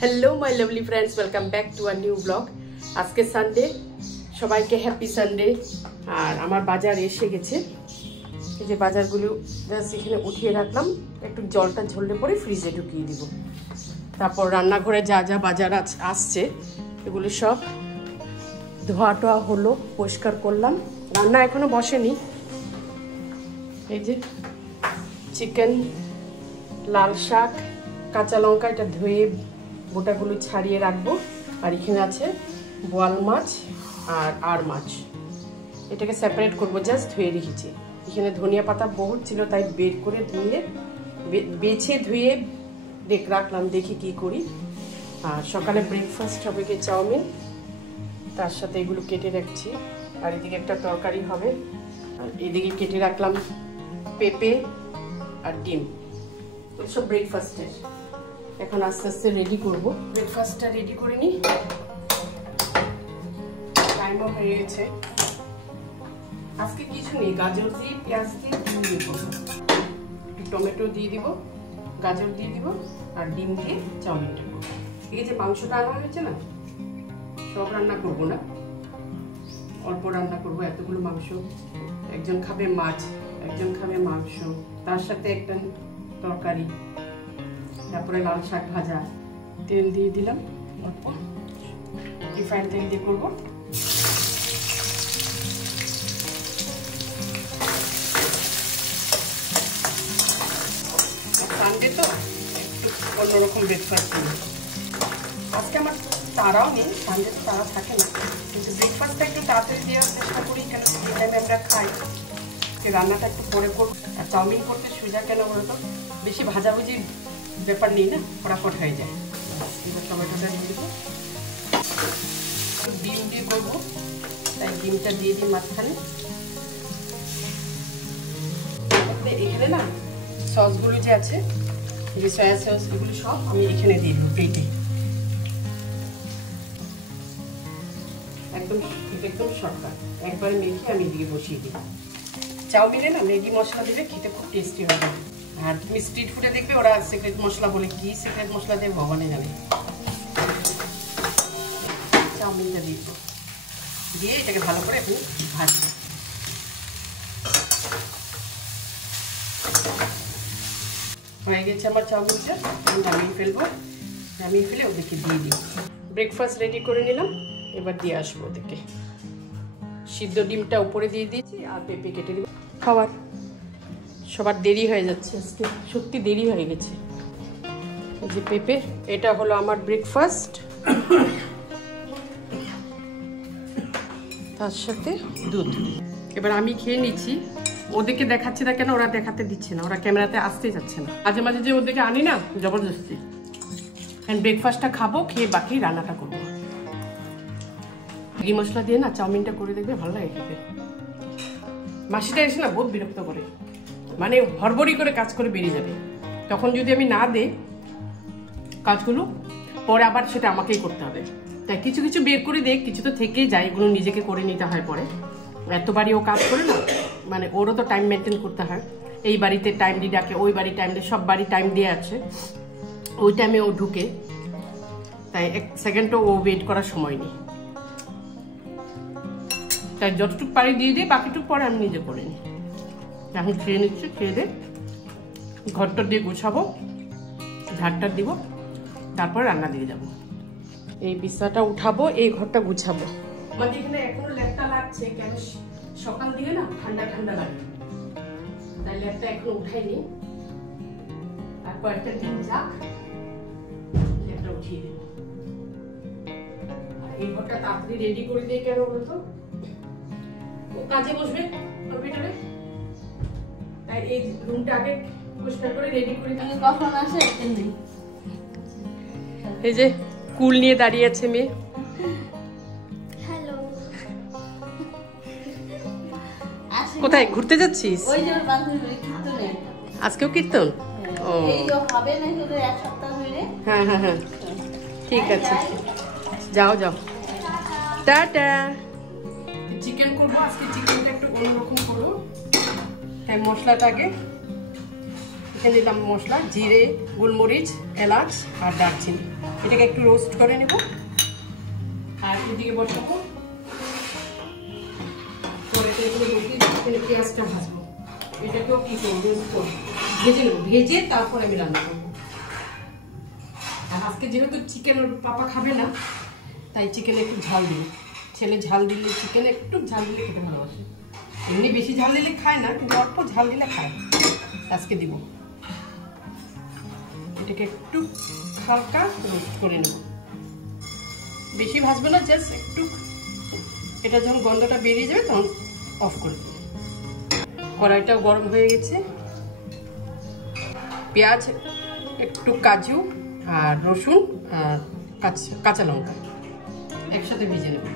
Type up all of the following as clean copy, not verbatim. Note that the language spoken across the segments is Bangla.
Hello my lovely friends, welcome back to a new blog. आज के सानडे, সবাইকে হ্যাপি সানডে। আর আমার বাজার এসে গেছে। এই যে বাজারগুলো জাস্ট এখানে উঠিয়ে রাখলাম, একটু জলটা ঝরলে পরে ফ্রিজে ঢুকিয়ে দিব। তারপর রান্নাঘরে যা যা বাজার আসছে এগুলো সব ধোয়া টোয়া হলো, পরিষ্কার করলাম। রান্না এখনো বসেনি। এই যে চিকেন, লাল শাক, কাঁচা লঙ্কা, এটা ধুয়ে গোটাগুলো ছাড়িয়ে রাখবো। আর এখানে আছে বোয়াল মাছ আর মাছ, এটাকে সেপারেট করবো, জাস্ট ধুয়ে রেখেছি। এখানে ধনিয়া পাতা বহুত ছিল, তাই বের করে ধুয়ে বেছে ধুয়ে রাখলাম, দেখি কি করি। আর সকালে ব্রেকফাস্ট হবে কি চাউমিন, তার সাথে এগুলো কেটে রাখছি। আর এদিকে একটা তরকারি হবে, আর এদিকে কেটে রাখলাম পেঁপে আর ডিম। সব ব্রেকফাস্টের। এখন আস্তে আস্তে রেডি করবো। ব্রেকফাস্টটা রেডি করে নিই, টাইমও হয়ে গেছে। আজকে কিছু নেই, গাজর দিয়ে পেঁয়াজ দিয়ে করবো। টমেটো দিয়ে দিব, গাজর দিয়ে দিব, আর ডিম দিয়ে চাউমিনটা করবো। এই যে মাংসটা আনা হয়েছে না, সব রান্না করবো না, অল্প রান্না করবো। এতগুলো মাংস, একজন খাবে মাছ, একজন খাবে মাংস, তার সাথে একটা তরকারি, তারপরে লাল শাক ভাজা। তেল দিয়ে দিলাম, রিফাইন তেল দিয়ে করবো। সানডে তো একটু অন্যরকম ব্রেকফাস্ট করি। আজকে আমার তারাও নেই, সানডে তারা থাকে না, কিন্তু ব্রেকফাস্টটা একটু তাড়াতাড়ি দেওয়ার চেষ্টা করি, কেন যে টাইমে আমরা খাই। রান্নাটা একটু পরে করবো। আর চাউমিন করতে সোজা কেন বলতো, বেশি ভাজাভুজি ব্যাপার নেই না, ফটাফট হয়ে যায়। এবার টমেটোটা দিয়ে দেবো, ডিম দিয়ে করবো, তাই ডিমটা দিয়ে দিই মাঝখানে। এখানে না সসগুলো যে আছে, যে সয়া সস, এগুলো সব আমি এখানে দিয়ে দেবো প্লেটে। একদম একদম শর্টকাট, একবারে মেখে আমি এদিকে বসিয়ে দিই। চাউমিনে না ম্যাগি মশলা দিলে খেতে খুব টেস্টি হবে। আর তুমি স্ট্রিট ফুডে দেখবে ওরা সিক্রেট মশলা বলে, কি সিক্রেট মশলা দেয় ভগবানে জানে। চাউমিনটা দিয়ে এটাকে ভালো করে আপনি ভাজবেন। হয়ে গেছে আমার চাউমিনটা, আমি নামিয়ে ফেলবো। নামিয়ে ফেলে ওদেরকে দিয়ে দিই। ব্রেকফাস্ট রেডি করে নিলাম, এবার দিয়ে আসবো ওদেরকে। সিদ্ধ ডিমটা উপরে দিয়ে দিয়েছি, আর পেঁপে কেটে দিব। খাবার সবার দেরি হয়ে যাচ্ছে আজকে, সত্যি দেরি হয়ে গেছে। এই যে পেঁপে, এটা হলো আমার ব্রেকফাস্ট, তার সাথে দুধ। এবার আমি খেয়ে নিচ্ছি। ওদেরকে দেখাচ্ছি না কেন, ওরা দেখাতে দিচ্ছে না, ওরা ক্যামেরাতে আসতে যাচ্ছে না। মাঝে মাঝে যে ওদেরকে আনি না জবরদস্তি। ব্রেকফাস্টটা খাবো, খেয়ে বাকি রান্নাটা করবো। ঘি মশলা দিয়ে না চাউমিনটা করে দেখবে, ভালো লাগে খেতে। মাসিটা এসে না বহুত বিরক্ত করে, মানে হড়বড়ি করে কাজ করে বেরিয়ে যাবে। তখন যদি আমি না দেই কাজগুলো, পরে আবার সেটা আমাকেই করতে হবে। তাই কিছু কিছু বের করে দেখ, কিছু তো থেকেই যায়, এগুলো নিজেকে করে নিতে হয় পরে। এতবারই ও কাজ করে না, মানে ওরও তো টাইম মেনটেন করতে হয়। এই বাড়িতে টাইম দিয়ে ডাকে, ওই বাড়ি টাইম দিয়ে, সব বাড়ি টাইম দিয়ে আছে, ওই টাইমে ও ঢুকে। তাই এক সেকেন্ডও ও ওয়েট করার সময় নেই। তাই যতটুকু পারি দিয়ে দিই, বাকিটুকু পরে আমি নিজে করে নিই। এখন খেয়ে নিচ্ছি, খেয়ে দিয়ে ঘরটা দিয়ে গুছাবো, ঝাড়টা দিব, তারপর রান্না দিয়ে যাব। এই বিছানাটা উঠাবো, এই ঘরটা গুছাবো। আমাদের এখানে এখনো ল্যাপটা লাগছে, কেন সকাল দিকে না ঠান্ডা ঠান্ডা লাগে, তাই ল্যাপটা এখনো উঠাইনি। তারপর একটা দিন যাক, ল্যাপটা উঠিয়ে দেবো। এই ঘরটা তাড়াতাড়ি রেডি করে দিয়ে, কেন বলতো ও কাজে বসবে কম্পিউটারে, তাই এই রুমটা আগে পরিষ্কার করে রেডি করে দিয়ে। কখন আসে? এই যে কুল নিয়ে দাঁড়িয়ে আছে মেয়ে। হ্যালো, কোথায় ঘুরতে যাচ্ছিস? ওই যে বান্ধবী কীর্তনে। আজকেও কীর্তন? ও এই যে হবে না শুধু এক সপ্তাহ ধরে। হ্যাঁ হ্যাঁ হ্যাঁ, ঠিক আছে, যাও যাও, টাটা। চিকেন করবো আজকে, চিকেনটা একটু অন্যরকম করবো। তাই মশলাটাকে এখানে দিলাম, মশলা জিরে, গোলমরিচ, এলাচ আর দারচিনি। এটাকে একটু রোস্ট করে নেব। আর এদিকে বসাবো এখানে পেঁয়াজটা ভাজবো। এটাকেও কি করবো, ভেজে নেবো, ভেজে তারপর আমি রান্না করবো। আর আজকে যেহেতু চিকেন ওর পাপা খাবে না, তাই চিকেনে একটু ঝাল দিই। ছেলে ঝাল দিলে, চিকেনে একটু ঝাল দিলে খেতে ভালোবাসে। এমনি বেশি ঝাল দিলে খায় না, কিন্তু অল্প ঝাল দিলে খায়। আজকে দিব। এটাকে একটু হালকা রোস্ট করে নেব, বেশি ভাজবো না, জাস্ট একটু। এটা যখন গন্ধটা বেরিয়ে যাবে তখন অফ করে দেবো। কড়াইটাও গরম হয়ে গেছে। পেঁয়াজ, একটু কাজু আর রসুন আর কাঁচা লঙ্কা একসাথে ভেজে নেব।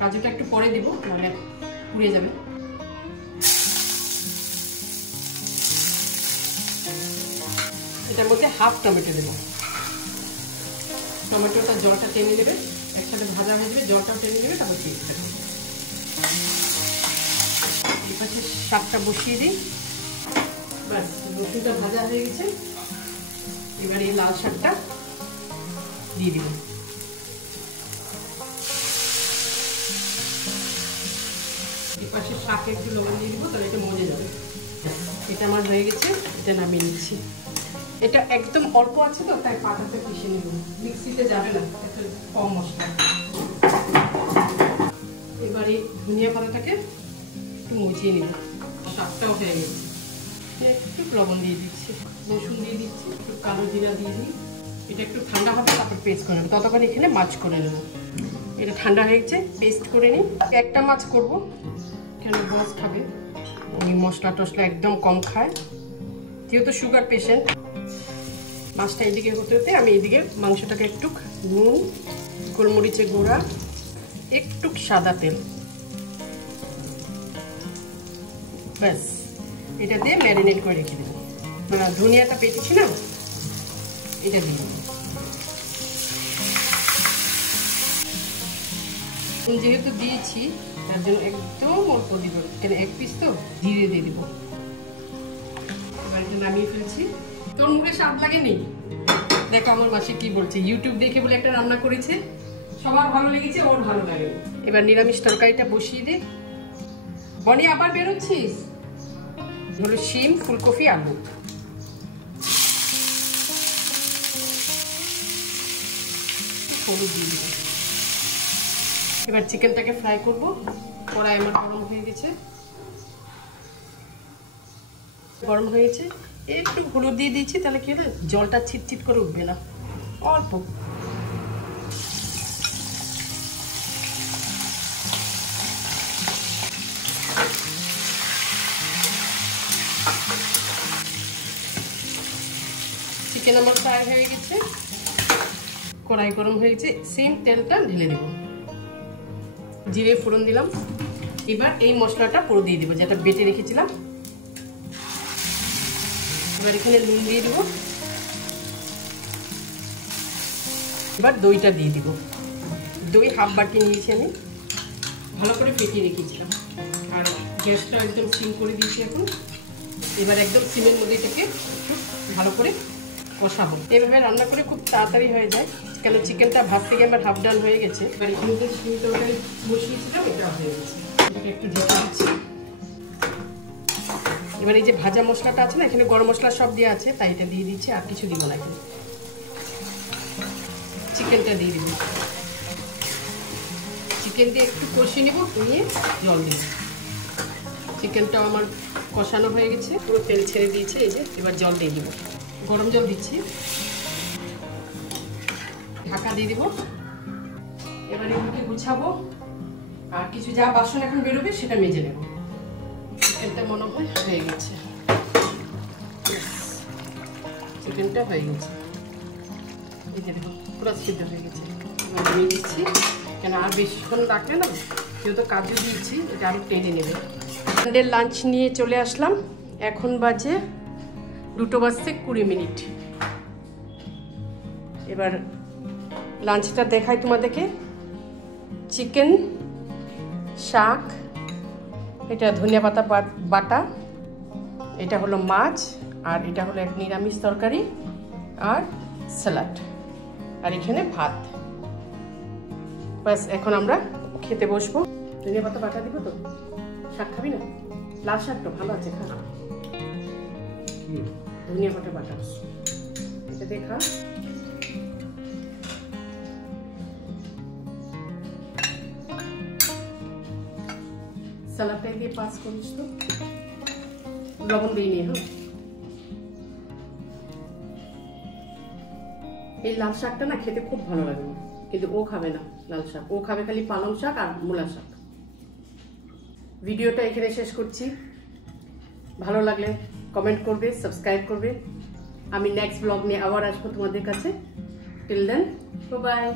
কাজুটা একটু পরে দিব, নাহলে পুড়ে যাবে। এটার মধ্যে হাফ টমেটো দেব। টমেটোটা জলটা টেনে নেবে, একসাথে ভাজা হয়ে যাবে, জলটাও টেনে নেবে, তারপর দিয়ে দেবে। এপাশে শাকটা বসিয়ে দিই। ব্যাস, রসুনটা ভাজা হয়ে গেছে। এবার এই লাল শাকটা দিয়ে দিব। এপাশে শাকে একটু লবণ দিয়ে দিব, তাহলে এটা মজে যাবে। এটা আমার হয়ে গেছে, এটা নামিয়ে নিচ্ছি। এটা একদম অল্প আছে তো, তাই পাটাতে পিষে নেব, মিক্সিতে যাবে না, একটু কম মশলা। এবারে ধনিয়া পাতাটাকে একটু মুছিয়ে নিব। শাকটাও হয়ে গেছে। একটু লবণ দিয়ে দিচ্ছি, রসুন দিয়ে দিচ্ছি, একটু কালো জিরা দিয়ে দিই। এটা একটু ঠান্ডা হবে, তারপর পেস্ট করে নেব। ততক্ষণ এখানে মাছ করে নেব। এটা ঠান্ডা হয়ে গেছে, পেস্ট করে নিই। একটা মাছ করব, কেন বস খাবে, উনি মশলা টশলা একদম কম খায়, যেহেতু সুগার পেশেন্ট। মাছটা এদিকে হতে হতে আমি এদিকে মাংসটাকে একটু নুন, গোলমরিচের গুঁড়া, একটু সাদা তেল, ব্যাস এটা দিয়ে ম্যারিনেট করে রেখে দেবো। ধনিয়াটা পেটেছি না, এটা দিয়ে দেবো। যেহেতু দিয়েছি তার জন্য একদম অল্প দিব, কেন এক পিস তো, জিরে দিয়ে দিব। এবার এটা নামিয়ে ফেলছি। তোর মুখে স্বাদ লাগেনি? দেখো আমার মাসি কি বলছে, ইউটিউব দেখে বলে একটা রান্না করেছে, সবার ভালো লেগেছে, ওর ভালো লাগে। এবার নিরামিষ তরকারিটা বসিয়ে দে। বনি আবার বেরোচ্ছিস? হলো শিম, ফুলকপি, আলু। হলুদ দিয়ে দিব। এবার চিকেনটাকে ফ্রাই করব। কড়াই আমার গরম হয়ে গেছে, একটু হলুদ দিয়ে দিয়েছি, তাহলে কি হবে, জলটা ছিটছিট করে উঠবে না, অল্প। চিকেন আমার ফ্রাই হয়ে গেছে, কড়াই গরম হয়ে গেছে, সেম তেলটা ঢেলে দেব। জিরে ফোড়ন দিলাম। এবার এই মশলাটা পুরো দিয়ে দিব, যেটা বেটে রেখেছিলাম। এবার এখানে নুন দিয়ে দিব। এবার দইটা দিয়ে দিব। দই হাফ বাটি নিয়েছি আমি, ভালো করে ফেটিয়ে রেখেছিলাম। আর গ্যাসটা একদম সিম করে দিয়েছি এখন। এবার একদম সিমের মধ্যে থেকে ভালো করে কষাবো। এভাবে রান্না করে খুব তাড়াতাড়ি হয়ে যায়, কেন চিকেনটা ভাত থেকে আমার হাফ ডান হয়ে গেছে। এবার এখানে যে সিম তরকারি বসিয়েছিলাম, এটা হয়ে গেছে। এটাকে একটু ঢেকে দিচ্ছি। এবার এই যে ভাজা মশলাটা আছে না, এখানে গরম মশলা সব দেওয়া আছে, তাই এটা দিয়ে দিচ্ছি, আর কিছু দিব না। এখানে চিকেনটা দিয়ে দিব। চিকেন দিয়ে একটু কষিয়ে নেব, নিয়ে জল দিব। চিকেনটাও আমার কষানো হয়ে গেছে, পুরো তেল ছেড়ে দিয়েছে। এই যে এবার জল দিয়ে দিব, গরম জল দিচ্ছি। ঢাকা দিয়ে দিব। এবার এগুলোকে গুছাবো, আর কিছু যা বাসন এখন বেরোবে সেটা মেজে নেব। চিকেনটা মনে হয় হয়ে গেছে, চিকেনটা হয়ে গেছে। এই যে দেখো পুরো সিদ্ধ হয়ে গেছে। এবার নিয়ে দিচ্ছি, কেন আর বেশিক্ষণ রাখলে না, যেহেতু কাজু দিয়েছি, এটা আরও টেনে নেবে। আমাদের লাঞ্চ নিয়ে চলে আসলাম। এখন বাজে 2:20। এবার লাঞ্চটা দেখাই তোমাদেরকে। চিকেন, শাক, এটা ধনিয়া পাতা বাটা, এটা হলো মাছ, আর এটা হলো এক নিরামিষ তরকারি, আর স্যালাড। আর এখানে ভাত। বাস এখন আমরা খেতে বসবো। ধনিয়া পাতা বাটা দিব তো? শাক খাবি না? লাল শাকটা ভালো আছে, খা। ধনিয়া পাতা বাটা এটা দেখা। সালাদটা দিয়ে পাস করিস তো, লবণ দিইনি। হ্যাঁ, এই লাল শাকটা না খেতে খুব ভালো লাগে, কিন্তু ও খাবে না লাল শাক, ও খাবে খালি পালং শাক আর মূলা শাক। ভিডিওটা এখানে শেষ করছি। ভালো লাগলে কমেন্ট করবে, সাবস্ক্রাইব করবে। আমি নেক্সট ব্লগ নিয়ে আবার আসবো তোমাদের কাছে। Till then, by.